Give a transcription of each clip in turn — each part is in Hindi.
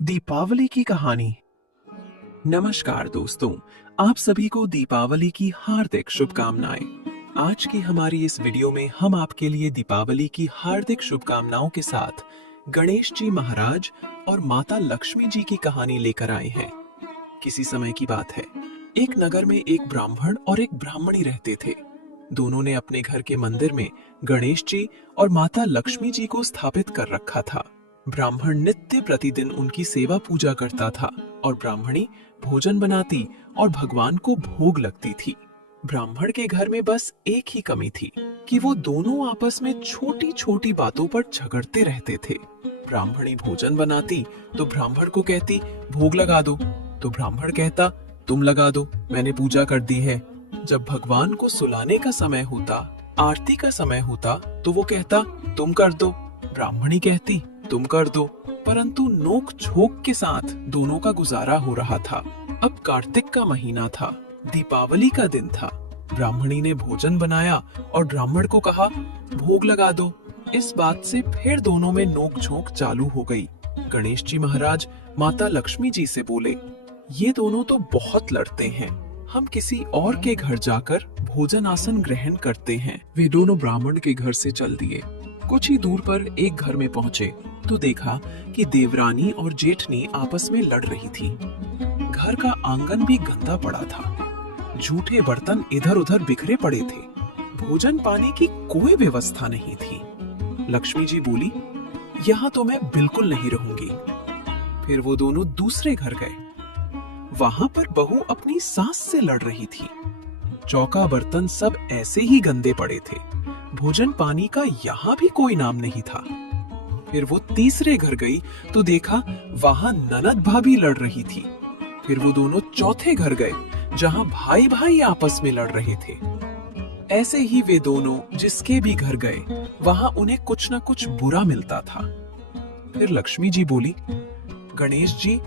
दीपावली की कहानी। नमस्कार दोस्तों, आप सभी को दीपावली की हार्दिक शुभकामनाएं। आज की हमारी इस वीडियो में हम आपके लिए दीपावली की हार्दिक शुभकामनाओं के साथ गणेश जी महाराज और माता लक्ष्मी जी की कहानी लेकर आए हैं। किसी समय की बात है, एक नगर में एक ब्राह्मण और एक ब्राह्मणी रहते थे। दोनों ने अपने घर के मंदिर में गणेश जी और माता लक्ष्मी जी को स्थापित कर रखा था। ब्राह्मण नित्य प्रतिदिन उनकी सेवा पूजा करता था और ब्राह्मणी भोजन बनाती और भगवान को भोग लगती थी। ब्राह्मण के घर में बस एक ही कमी थी कि वो दोनों आपस में छोटी छोटी बातों पर झगड़ते रहते थे। ब्राह्मणी भोजन बनाती तो ब्राह्मण को कहती भोग लगा दो, तो ब्राह्मण कहता तुम लगा दो, मैंने पूजा कर दी है। जब भगवान को सुलाने का समय होता, आरती का समय होता, तो वो कहता तुम कर दो, ब्राह्मणी कहती तुम कर दो। परंतु नोक झोंक के साथ दोनों का गुजारा हो रहा था। अब कार्तिक का महीना था, दीपावली का दिन था। ब्राह्मणी ने भोजन बनाया और ब्राह्मण को कहा भोग लगा दो। इस बात से फिर दोनों में नोक झोंक चालू हो गई। गणेश जी महाराज माता लक्ष्मी जी से बोले, ये दोनों तो बहुत लड़ते हैं, हम किसी और के घर जाकर भोजन आसन ग्रहण करते हैं। वे दोनों ब्राह्मण के घर से चल दिए। कुछ ही दूर पर एक घर में पहुंचे तो देखा कि देवरानी और जेठनी आपस में लड़ रही थी। घर का आंगन भी गंदा पड़ा था, जूठे बर्तन इधर उधर बिखरे पड़े थे, भोजन पानी की कोई व्यवस्था नहीं थी। लक्ष्मी जी बोली, यहाँ तो मैं बिल्कुल नहीं रहूंगी। फिर वो दोनों दूसरे घर गए। वहां पर बहू अपनी सास से लड़ रही थी। चौका बर्तन सब ऐसे ही गंदे पड़े थे, भोजन पानी का यहाँ भी कोई नाम नहीं था। फिर वो तीसरे घर गई तो देखा वहां ननद भाभी लड़ रही थी। फिर वो दोनों चौथे घर गए जहां भाई भाई आपस में लड़ रहे थे। ऐसे ही वे दोनों जिसके भी घर गए वहां उन्हें कुछ न कुछ बुरा मिलता था। फिर लक्ष्मी जी बोली, गणेश जी,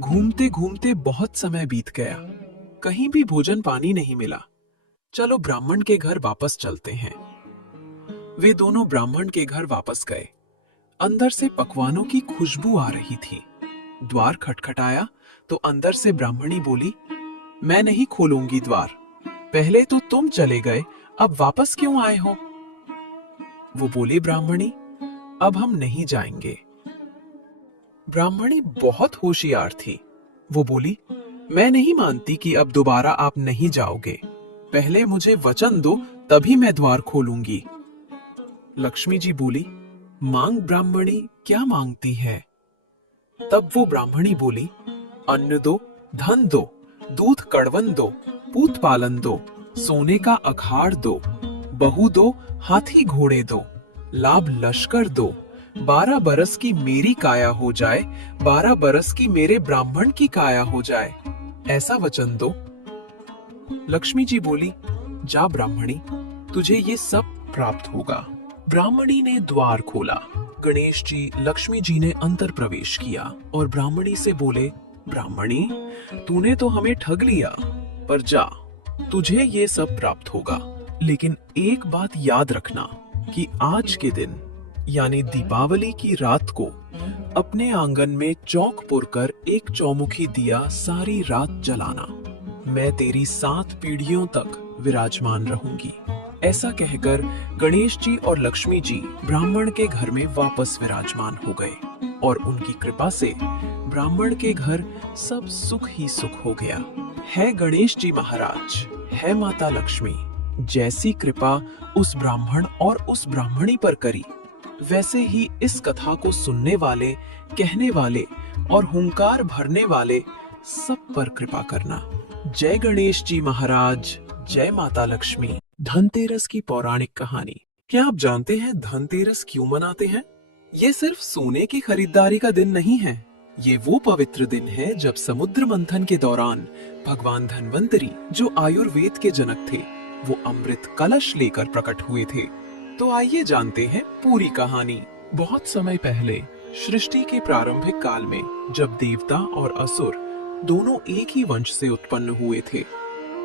घूमते घूमते बहुत समय बीत गया, कहीं भी भोजन पानी नहीं मिला, चलो ब्राह्मण के घर वापस चलते हैं। वे दोनों ब्राह्मण के घर वापस गए। अंदर से पकवानों की खुशबू आ रही थी। द्वार खटखटाया तो अंदर से ब्राह्मणी बोली, मैं नहीं खोलूंगी द्वार, पहले तो तुम चले गए, अब वापस क्यों आए हो? वो बोली, ब्राह्मणी, अब हम नहीं जाएंगे। ब्राह्मणी बहुत होशियार थी। वो बोली, मैं नहीं मानती कि अब दोबारा आप नहीं जाओगे, पहले मुझे वचन दो, तभी मैं द्वार खोलूंगी। लक्ष्मी जी बोली, मांग ब्राह्मणी, क्या मांगती है? तब वो ब्राह्मणी बोली, अन्न दो, धन दो, दूध कड़वन दो, पूत पालन दो, सोने का अखाड़ दो, बहू दो, हाथी घोड़े दो, लाभ लश्कर दो, 12 बरस की मेरी काया हो जाए, 12 बरस की मेरे ब्राह्मण की काया हो जाए, ऐसा वचन दो। लक्ष्मी जी बोली, जा ब्राह्मणी, तुझे ये सब प्राप्त होगा। ब्राह्मणी ने द्वार खोला। गणेश जी, लक्ष्मी जी ने अंदर प्रवेश किया और ब्राह्मणी से बोले, ब्राह्मणी, तूने तो हमें ठग लिया, पर जा, तुझे ये सब प्राप्त होगा। लेकिन एक बात याद रखना कि आज के दिन यानी दीपावली की रात को अपने आंगन में चौक पुरकर एक चौमुखी दिया सारी रात जलाना। मैं तेरी 7 पीढ़ियों तक विराजमान रहूंगी। ऐसा कहकर गणेश जी और लक्ष्मी जी ब्राह्मण के घर में वापस विराजमान हो गए और उनकी कृपा से ब्राह्मण के घर सब सुख ही सुख हो गया। है गणेश जी महाराज, है माता लक्ष्मी, जैसी कृपा उस ब्राह्मण और उस ब्राह्मणी पर करी, वैसे ही इस कथा को सुनने वाले, कहने वाले और हुंकार भरने वाले सब पर कृपा करना। जय गणेश जी महाराज, जय माता लक्ष्मी। धनतेरस की पौराणिक कहानी। क्या आप जानते हैं धनतेरस क्यों मनाते हैं? ये सिर्फ सोने की खरीदारी का दिन नहीं है, ये वो पवित्र दिन है जब समुद्र मंथन के दौरान भगवान धन्वंतरी, जो आयुर्वेद के जनक थे, वो अमृत कलश लेकर प्रकट हुए थे। तो आइए जानते हैं पूरी कहानी। बहुत समय पहले सृष्टि के प्रारंभिक काल में जब देवता और असुर दोनों एक ही वंश से उत्पन्न हुए थे,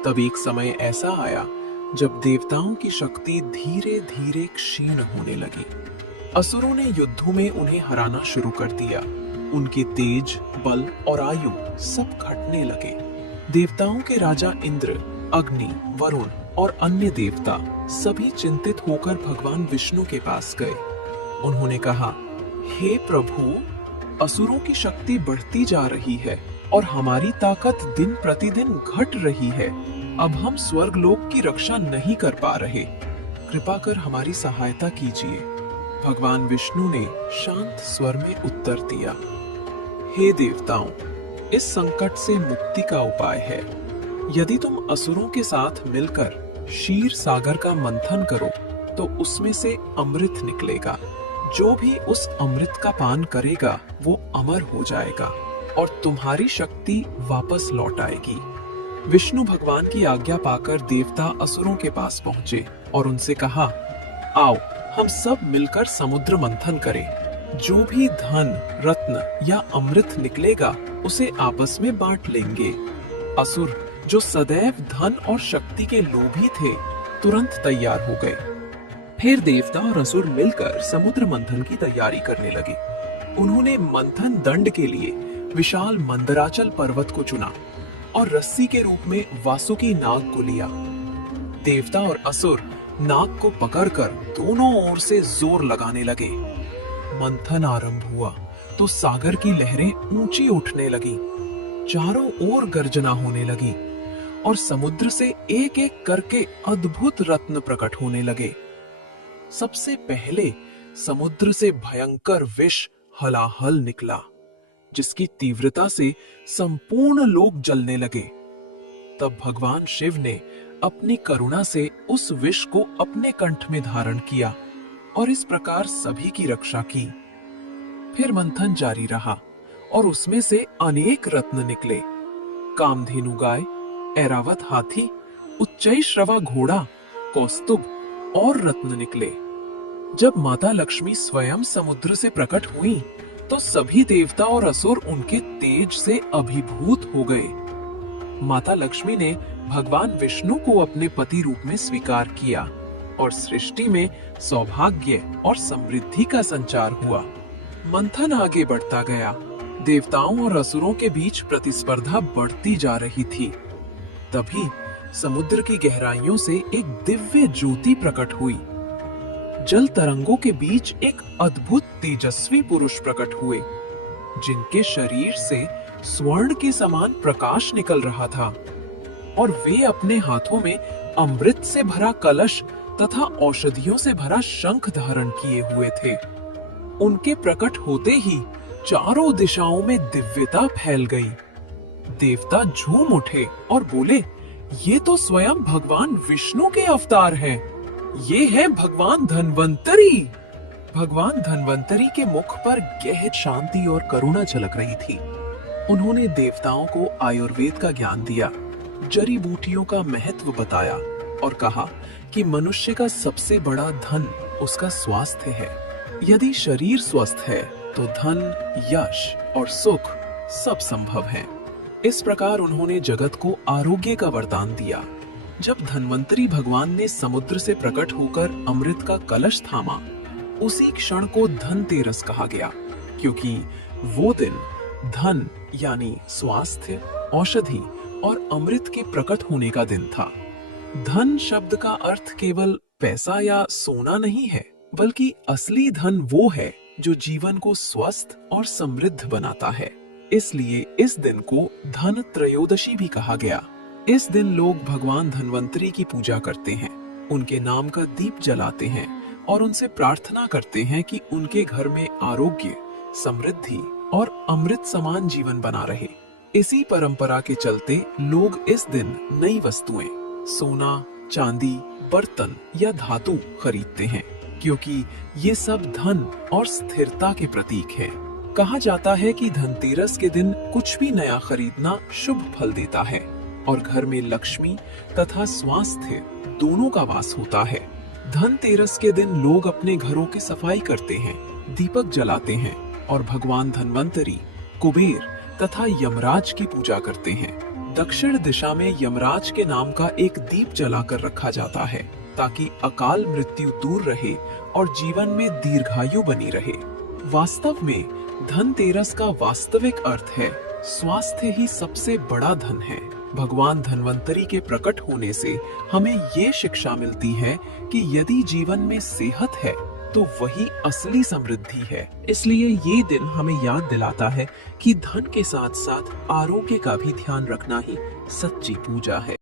तब एक समय ऐसा आया जब देवताओं की शक्ति धीरे धीरे क्षीण होने लगी। असुरों ने युद्धों में उन्हें हराना शुरू कर दिया। उनके तेज, बल और आयु सब घटने लगे। देवताओं के राजा इंद्र, अग्नि, वरुण और अन्य देवता सभी चिंतित होकर भगवान विष्णु के पास गए। उन्होंने कहा, हे प्रभु, असुरों की शक्ति बढ़ती जा रही है और हमारी ताकत दिन प्रतिदिन घट रही है। अब हम स्वर्गलोक की रक्षा नहीं कर पा रहे। कृपा कर हमारी सहायता कीजिए। भगवान विष्णु ने शांत स्वर में उत्तर दिया, हे देवताओं, इस संकट से मुक्ति का उपाय है। यदि तुम असुरों के साथ मिलकर क्षीर सागर का मंथन करो तो उसमें से अमृत निकलेगा। जो भी उस अमृत का पान करेगा वो अमर हो जाएगा और तुम्हारी शक्ति वापस लौट आएगी। विष्णु भगवान की आज्ञा पाकर देवता असुरों के पास पहुंचे और उनसे कहा, आओ हम सब मिलकर समुद्र मंथन करें। जो भी धन, रत्न या अमृत निकलेगा उसे आपस में बांट लेंगे। असुर, जो सदैव धन और शक्ति के लोभी थे, तुरंत तैयार हो गए। फिर देवता और असुर मिलकर समुद्र मंथन की तैयारी करने लगे। उन्होंने मंथन दंड के लिए विशाल मंदराचल पर्वत को चुना और रस्सी के रूप में वासुकी नाग को लिया। देवता और असुर नाग को पकड़कर दोनों ओर से जोर लगाने लगे। मंथन आरंभ हुआ तो सागर की लहरें ऊंची उठने लगी, चारों ओर गर्जना होने लगी और समुद्र से एक एक करके अद्भुत रत्न प्रकट होने लगे। सबसे पहले समुद्र से भयंकर विष हलाहल निकला, जिसकी तीव्रता से संपूर्ण लोक जलने लगे। तब भगवान शिव ने अपनी करुणा से उस विष को अपने कंठ में धारण किया और इस प्रकार सभी की रक्षा की। फिर मंथन जारी रहा और उसमें से अनेक रत्न निकले। कामधेनु गाय, ऐरावत हाथी, उच्चैश्रवा घोड़ा, कौस्तुभ और रत्न निकले। जब माता लक्ष्मी स्वयं समुद्र से प्रकट हुई तो सभी देवता और असुर उनके तेज से अभिभूत हो गए। माता लक्ष्मी ने भगवान विष्णु को अपने पति रूप में स्वीकार किया और सृष्टि में सौभाग्य और समृद्धि का संचार हुआ। मंथन आगे बढ़ता गया। देवताओं और असुरों के बीच प्रतिस्पर्धा बढ़ती जा रही थी। तभी समुद्र की गहराइयों से एक दिव्य ज्योति प्रकट हुई। जल तरंगों के बीच एक अद्भुत तेजस्वी पुरुष प्रकट हुए, जिनके शरीर से स्वर्ण के समान प्रकाश निकल रहा था और वे अपने हाथों में अमृत से भरा कलश तथा औषधियों से भरा शंख धारण किए हुए थे। उनके प्रकट होते ही चारों दिशाओं में दिव्यता फैल गई। देवता झूम उठे और बोले, ये तो स्वयं भगवान विष्णु के अवतार हैं। ये है भगवान धन्वंतरी। भगवान धन्वंतरी के मुख पर गहन शांति और करुणा झलक रही थी। उन्होंने देवताओं को आयुर्वेद का ज्ञान दिया, जड़ी बूटियों का महत्व बताया और कहा कि मनुष्य का सबसे बड़ा धन उसका स्वास्थ्य है। यदि शरीर स्वस्थ है तो धन, यश और सुख सब संभव है। इस प्रकार उन्होंने जगत को आरोग्य का वरदान दिया। जब धन्वंतरी भगवान ने समुद्र से प्रकट होकर अमृत का कलश थामा, उसी क्षण को धनतेरस कहा गया, क्योंकि वो दिन धन यानी स्वास्थ्य, औषधि और अमृत के प्रकट होने का दिन था। धन शब्द का अर्थ केवल पैसा या सोना नहीं है, बल्कि असली धन वो है जो जीवन को स्वस्थ और समृद्ध बनाता है। इसलिए इस दिन को धन त्रयोदशी भी कहा गया। इस दिन लोग भगवान धन्वंतरी की पूजा करते हैं, उनके नाम का दीप जलाते हैं और उनसे प्रार्थना करते हैं कि उनके घर में आरोग्य, समृद्धि और अमृत समान जीवन बना रहे। इसी परंपरा के चलते लोग इस दिन नई वस्तुएं, सोना, चांदी, बर्तन या धातु खरीदते हैं, क्योंकि ये सब धन और स्थिरता के प्रतीक हैं। कहा जाता है कि धनतेरस के दिन कुछ भी नया खरीदना शुभ फल देता है और घर में लक्ष्मी तथा स्वास्थ्य दोनों का वास होता है। धनतेरस के दिन लोग अपने घरों की सफाई करते हैं, दीपक जलाते हैं और भगवान धन्वंतरी, कुबेर तथा यमराज की पूजा करते हैं। दक्षिण दिशा में यमराज के नाम का एक दीप जलाकर रखा जाता है, ताकि अकाल मृत्यु दूर रहे और जीवन में दीर्घायु बनी रहे। वास्तव में धनतेरस का वास्तविक अर्थ है स्वास्थ्य ही सबसे बड़ा धन है। भगवान धन्वंतरी के प्रकट होने से हमें ये शिक्षा मिलती है कि यदि जीवन में सेहत है तो वही असली समृद्धि है। इसलिए ये दिन हमें याद दिलाता है कि धन के साथ साथ आरोग्य का भी ध्यान रखना ही सच्ची पूजा है।